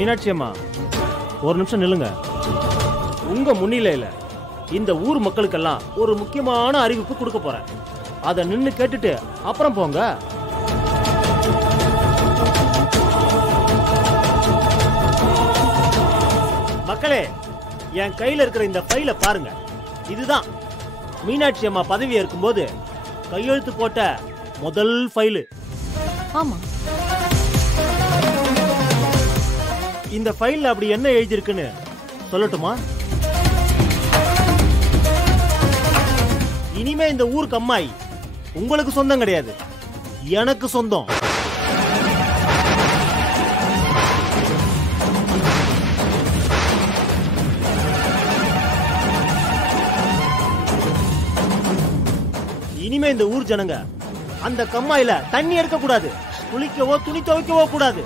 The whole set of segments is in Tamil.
மீனாட்சி அம்மா, ஒரு நிமிஷம் நில்லுங்க. உங்க முன்னிலையில இந்த ஊர் மக்களுக்கெல்லாம் ஒரு முக்கியமான அறிவிப்பு கொடுக்க போறேன். அதை நின்னு கேட்டுட்டு அப்புறம் போங்க. மக்களே, என் கையில இருக்கிற இந்த ஃபைலை பாருங்க. இதுதான் மீனாட்சி அம்மா பதவி இருக்கும்போது கையெழுத்து போட்ட முதல் ஃபைலு. ஆமா, இந்த ஃபைல்ல அப்படி என்ன எழுதியிருக்குன்னு சொல்லட்டுமா? இனிமே இந்த ஊருக்கு அம்மாய் உங்களுக்கு சொந்தம் கிடையாது, எனக்கு சொந்தம். இனிமே இந்த ஊர் ஜனங்க அந்த கம்மாயில தண்ணி எடுக்க கூடாது, குளிக்கவோ துணி துவைக்கவோ கூடாது.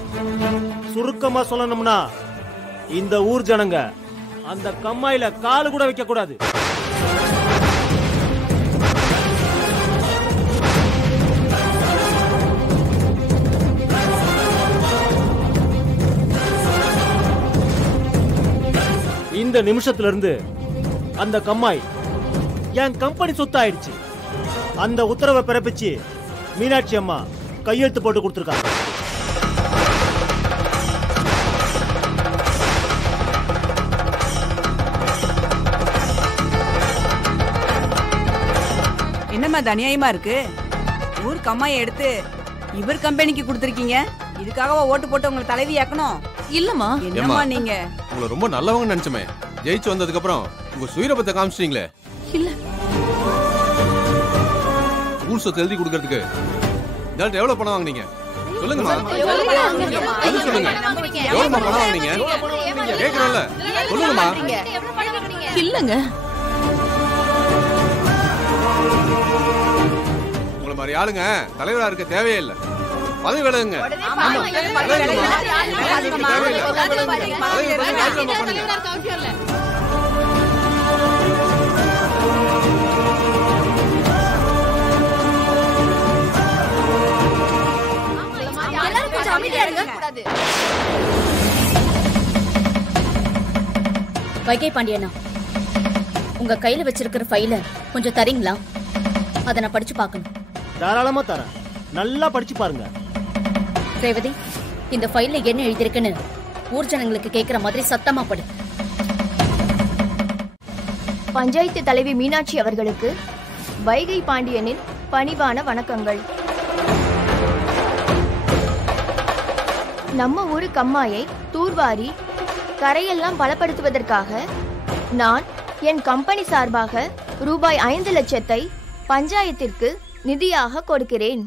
சுருக்கமா சொல்லணும்னா இந்த ஊர் ஜனங்க அந்த கம்மாயில காலு கூட வைக்க கூடாது. இந்த நிமிஷத்துல இருந்து அந்த கம்மாய் என் கம்பெனி சொத்து ஆயிடுச்சு. அந்த உத்தரவை பிறப்பிச்சு மீனாட்சி அம்மா கையெழுத்து போட்டு கொடுத்திருக்காங்க. என்னம்மா அநியாயமா இருக்கு? ஊர் கம்மாயை எடுத்து இவர் கம்பெனிக்கு கொடுத்திருக்கீங்க. இதுக்காகவா ஓட்டு போட்டு உங்களை தலைவி ஆக்கணும்? இல்லம்மா. என்னம்மா நீங்க? உங்களை ரொம்ப நல்லவங்க நினைச்சமே, ஜெயிச்சு வந்ததுக்கு அப்புறம் உங்க சுயரபத்தை காமிச்சிட்டீங்களே. இல்ல, ஊர் சொத்து எழுதி கொடுக்கறதுக்கு இதனால எவ்வளவு பணம் வாங்குனீங்க சொல்லுங்கம்மா. சொல்லுங்க, எவ்வளவு பணம் வாங்குனீங்க கேக்குறோம்ல, சொல்லுங்கம்மா. இல்லங்க. உங்களை மாதிரி ஆளுங்க தலைவரா இருக்க தேவையே இல்லை. பதவி விலகுங்க. வைகை பாண்டியனா, உங்க கையில வச்சிருக்கிற ஃபைல கொஞ்சம் தரீங்களா? அதை நான் படிச்சு பார்க்கணும். தாராளமா தரேன், நல்லா படிச்சு பாருங்க. ரேவதி, இந்த ஃபைல்ல என்ன எழுதிருக்குன்னு ஊர் ஜனங்களுக்கு கேக்குற மாதிரி சத்தமா படு. பஞ்சாயத்து தலைவி மீனாட்சி அவர்களுக்கு வைகை பாண்டியனின் பணிவான வணக்கங்கள். நம்ம ஊரு கம்மாயை தூர்வாரி கரையெல்லாம் பலப்படுத்துவதற்காக நான் என் கம்பெனி சார்பாக ரூபாய் 5 லட்சத்தை பஞ்சாயத்திற்கு நிதியாக கொடுக்கிறேன்.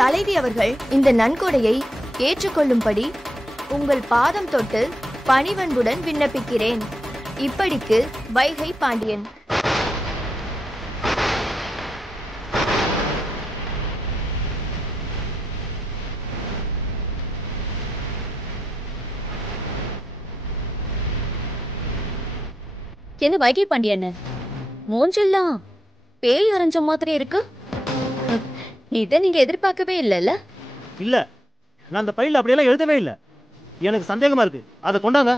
தலைவி அவர்கள் இந்த நன்கொடையை ஏற்றுக்கொள்ளும்படி உங்கள் பாதம் தொட்டு பணிவன்புடன் விண்ணப்பிக்கிறேன். இப்படிக்கு வைகை பாண்டியன். என்ன வைகை பாண்டியன், மூஞ்செல்லாம் பேய் அரைஞ்ச மாதிரி இருக்கு. இதை நீங்க எதிர்பார்க்கவே இல்லைல்ல? இல்ல, நான் அந்த ஃபைல் அப்படியெல்லாம் எழுதவே இல்லை. எனக்கு சந்தேகமா இருக்கு, அதை கொண்டாங்க.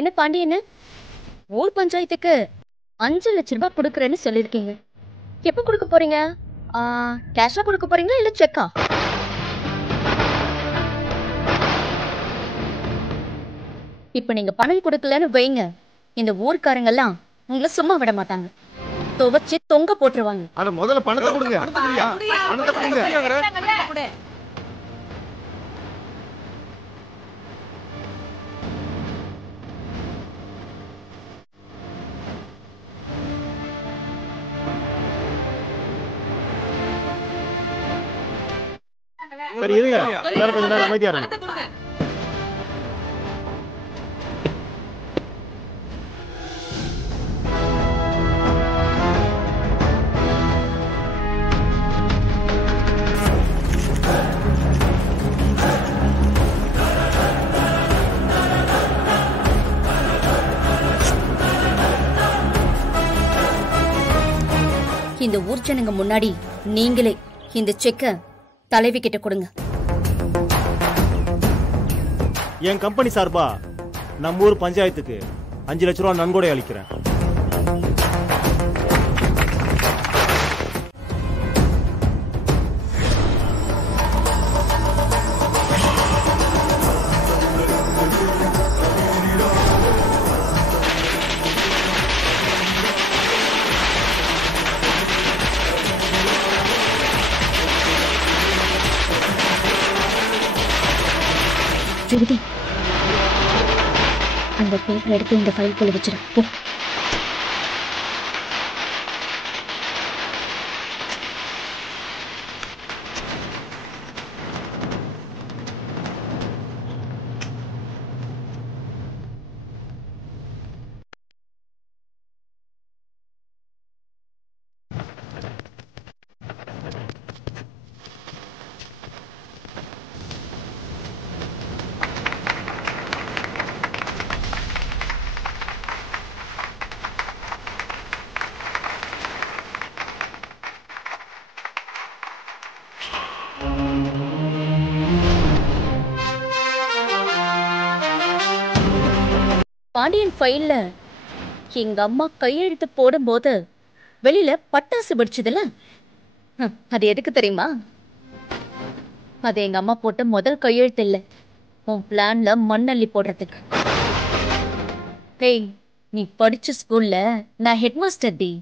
என்ன பாண்டியன், ஊர் பஞ்சாயத்துக்கு 5 லட்சம் ரூபாய் கொடுக்கறேன்னு சொல்லிருக்கீங்க. எப்ப கொடுக்க போறீங்க? கேஷா கொடுக்க போறீங்களா இல்ல செக்கா? இப்ப நீங்க பணம் கொடுக்கலன்னு வைங்க, இந்த ஊர்க்காரங்க எல்லாம் உங்களை சும்மா விட மாட்டாங்க, துவச்சு தொங்க போட்டுருவாங்க. அட முதல்ல பணத்தை கொடுங்க. பணத்தை கொடுங்க. சரி இருங்க, எல்லாரும் கொஞ்ச நேரம் அமைதியா இருங்க. இந்த ஊர் ஜனங்க முன்னாடி நீங்களே இந்த செக்க தலைவி கிட்ட கொடுங்க. என் கம்பெனி சார்பா நம்ம ஊர் பஞ்சாயத்துக்கு 5 லட்சம் ரூபாய் நன்கொடை அளிக்கிறேன். ஜோதி, அந்த பேப்பர் எடுத்து இந்த ஃபைல்குள்ள வச்சிரு. போ. பாண்டியன் ஃபைல்ல எங்க அம்மா கையெழுத்து போடும்போது வெளியில பட்டாசு வெடிச்சதுல, அது எதுக்கு தெரியுமா? அது எங்க அம்மா போட்ட முதல் கையெழுத்து இல்ல, உன் பிளான்ல மண்ணள்ளி போடுறதுக்கு. டேய், நீ படிச்ச ஸ்கூல்ல நான் ஹெட் மாஸ்டர் டி.